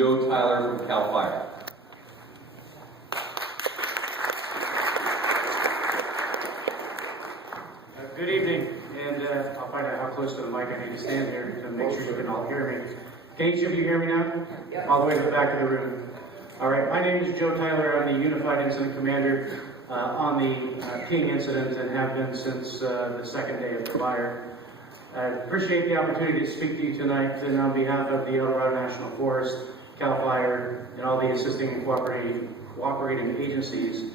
Joe Tyler from CAL FIRE. Good evening, and I'll find out how close to the mic I need to stand here to make sure you can all hear me. Can each of you hear me now? Yep. All the way to the back of the room. All right, my name is Joe Tyler. I'm the Unified Incident Commander on the King incident and have been since the second day of the fire. I appreciate the opportunity to speak to you tonight, and on behalf of the El Dorado National Forest, CAL FIRE, and all the assisting and cooperating agencies.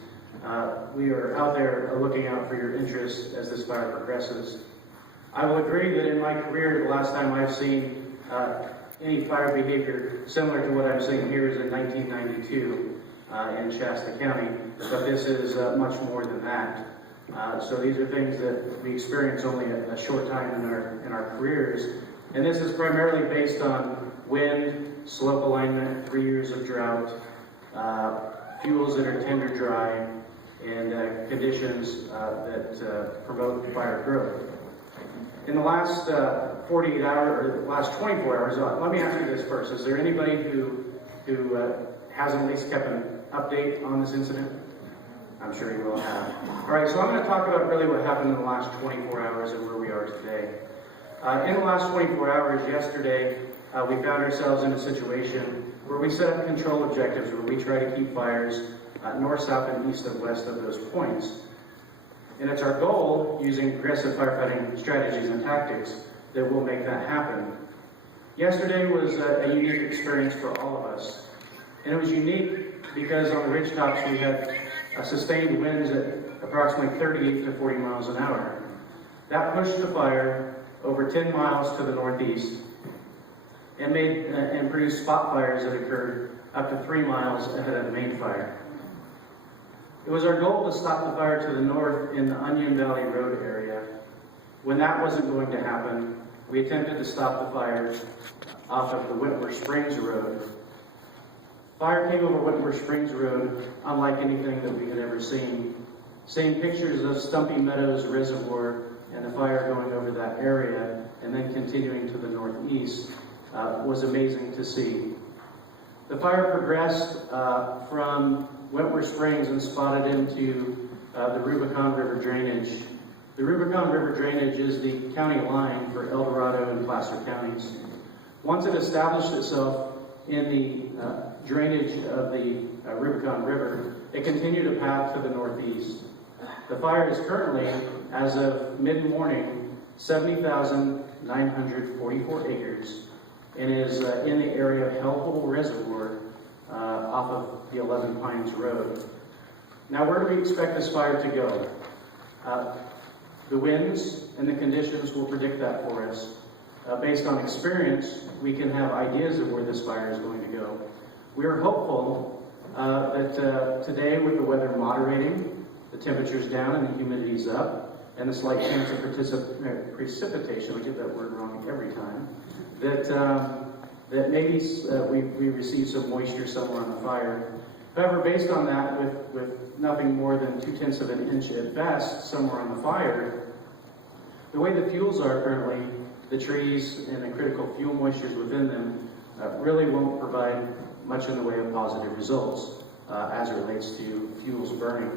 We are out there looking out for your interests as this fire progresses. I will agree that in my career, the last time I've seen any fire behavior similar to what I'm seeing here is in 1992 in Shasta County, but this is much more than that. So these are things that we experience only a short time in our careers, and this is primarily based on wind, slope alignment, 3 years of drought, fuels that are tender dry, and conditions that promote fire growth. In the last 48 hours, or the last 24 hours, let me ask you this first. Is there anybody who hasn't at least kept an update on this incident? I'm sure you will have. All right, so I'm going to talk about really what happened in the last 24 hours and where we are today. In the last 24 hours, yesterday, we found ourselves in a situation where we set up control objectives where we try to keep fires north, south, and east and west of those points. And it's our goal, using progressive firefighting strategies and tactics, that will make that happen. Yesterday was a unique experience for all of us. And it was unique because on the ridge tops we had sustained winds at approximately 38 to 40 miles an hour. That pushed the fire over 10 miles to the northeast and produced spot fires that occurred up to 3 miles ahead of the main fire. It was our goal to stop the fire to the north in the Onion Valley Road area. When that wasn't going to happen, we attempted to stop the fires off of the Whitworth Springs Road. Fire came over Whitworth Springs Road unlike anything that we had ever seen. Seeing pictures of Stumpy Meadows Reservoir and the fire going over that area and then continuing to the northeast was amazing to see. The fire progressed from Whitworth Springs and spotted into the Rubicon River drainage. The Rubicon River drainage is the county line for El Dorado and Placer counties. Once it established itself in the drainage of the Rubicon River, it continued a path to the northeast. The fire is currently, as of mid-morning, 70,944 acres and is in the area of Hellhole Reservoir off of the 11 Pines Road. Now, where do we expect this fire to go? The winds and the conditions will predict that for us. Based on experience, we can have ideas of where this fire is going to go. We are hopeful that today, with the weather moderating, the temperature's down and the humidity's up, and the slight chance of precipitation, I get that word wrong every time, that maybe we receive some moisture somewhere on the fire. However, based on that, with nothing more than 0.2 of an inch at best somewhere on the fire, the way the fuels are currently, the trees and the critical fuel moistures within them really won't provide much in the way of positive results as it relates to fuels burning.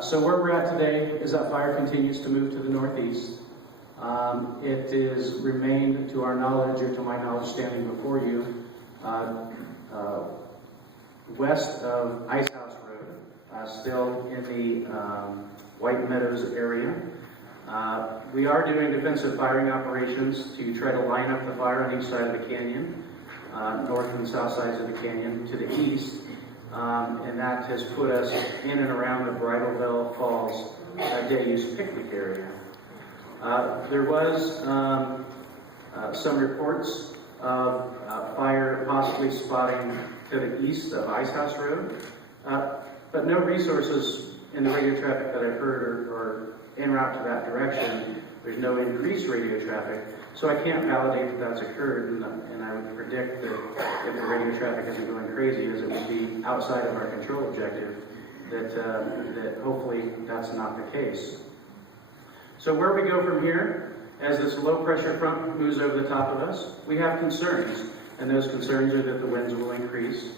So where we're at today is that fire continues to move to the northeast. It is remained, to our knowledge, or to my knowledge standing before you, west of Ice House Road, still in the White Meadows area. We are doing defensive firing operations to try to line up the fire on each side of the canyon, north and south sides of the canyon to the east, and that has put us in and around the Bridalveil Falls day-use picnic area. There was some reports of fire possibly spotting to the east of Ice House Road, but no resources in the radio traffic that I've heard or en route to that direction. There's no increased radio traffic, so I can't validate that that's occurred, and I would predict that if the radio traffic isn't going crazy, as it would be outside of our control objective, that hopefully that's not the case. So where we go from here, as this low pressure front moves over the top of us, we have concerns. And those concerns are that the winds will increase.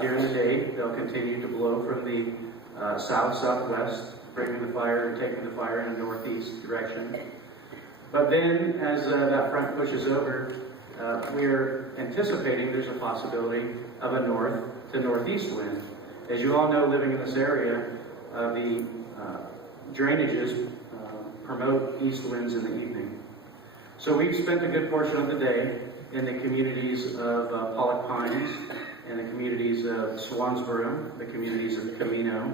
During the day, they'll continue to blow from the south-southwest, bringing the fire and taking the fire in a northeast direction. But then, as that front pushes over, we're anticipating there's a possibility of a north to northeast wind. As you all know, living in this area, the drainages promote east winds in the evening. So we've spent a good portion of the day in the communities of Pollock Pines, in the communities of Swansboro, the communities of Camino,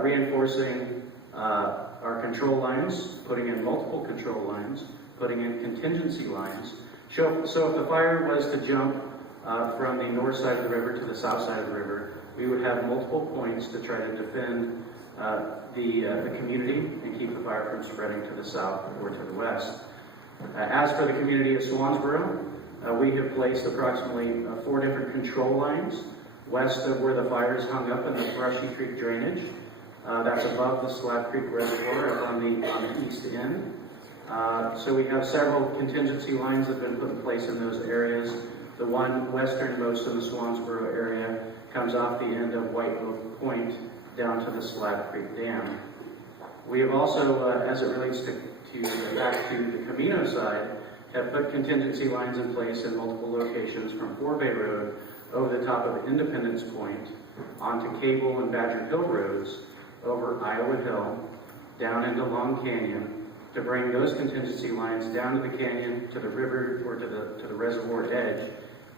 reinforcing our control lines, putting in multiple control lines, putting in contingency lines. So if the fire was to jump from the north side of the river to the south side of the river, we would have multiple points to try to defend the community and keep the fire from spreading to the south or to the west. As for the community of Swansboro, we have placed approximately 4 different control lines west of where the fire is hung up in the Brushy Creek drainage. That's above the Slab Creek Reservoir up on the east end. So we have several contingency lines that have been put in place in those areas. The one westernmost in the Swansboro area comes off the end of White Oak Point down to the Slab Creek Dam. We have also, as it relates to back to the Camino side, have put contingency lines in place in multiple locations from Four Bay Road over the top of Independence Point onto Cable and Badger Hill Roads, over Iowa Hill, down into Long Canyon, to bring those contingency lines down to the canyon, to the river, or to the reservoir edge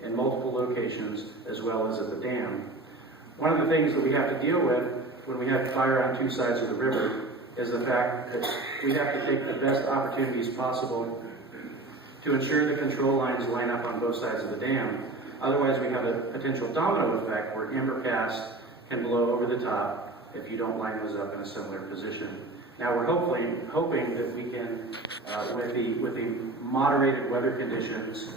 in multiple locations, as well as at the dam. One of the things that we have to deal with when we have fire on 2 sides of the river is the fact that we have to take the best opportunities possible to ensure the control lines line up on both sides of the dam. Otherwise, we have a potential domino effect where Ambercast can blow over the top if you don't line those up in a similar position. Now, we're hoping that we can, with the moderated weather conditions,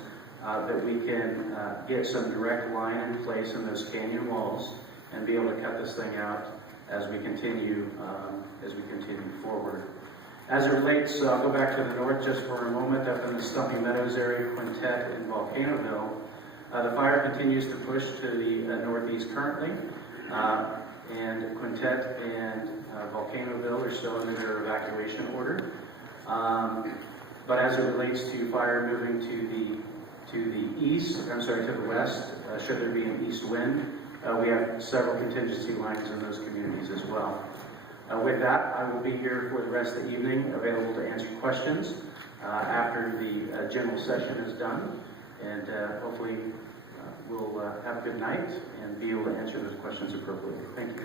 that we can get some direct line in place in those canyon walls and be able to cut this thing out as we continue forward. As it relates, I'll go back to the north just for a moment, up in the Stumpy Meadows area, Quintet and Volcanoville. The fire continues to push to the northeast currently, and Quintet and Volcanoville are still under their evacuation order. But as it relates to fire moving to the west, should there be an east wind, we have several contingency lines in those communities as well. With that, I will be here for the rest of the evening, available to answer questions after the general session is done, and hopefully we'll have a good night and be able to answer those questions appropriately. Thank you.